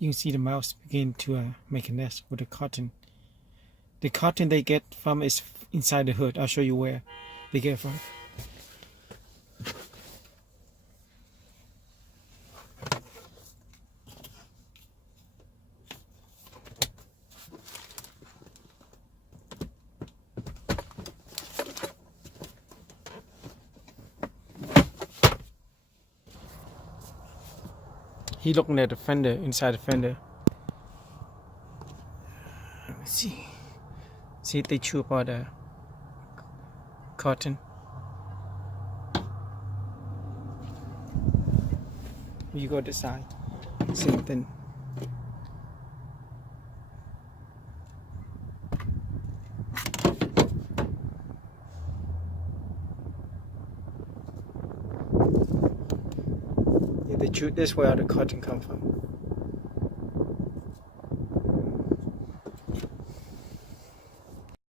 You see the mouse begin to make a nest with the cotton. The cotton they get from is inside the hood. I'll show you where they get from. He looking at the fender, inside the fender. Let me see. See if they chew up all the cotton. You go this side. Same thing. Yeah, they chew this where all the cotton come from.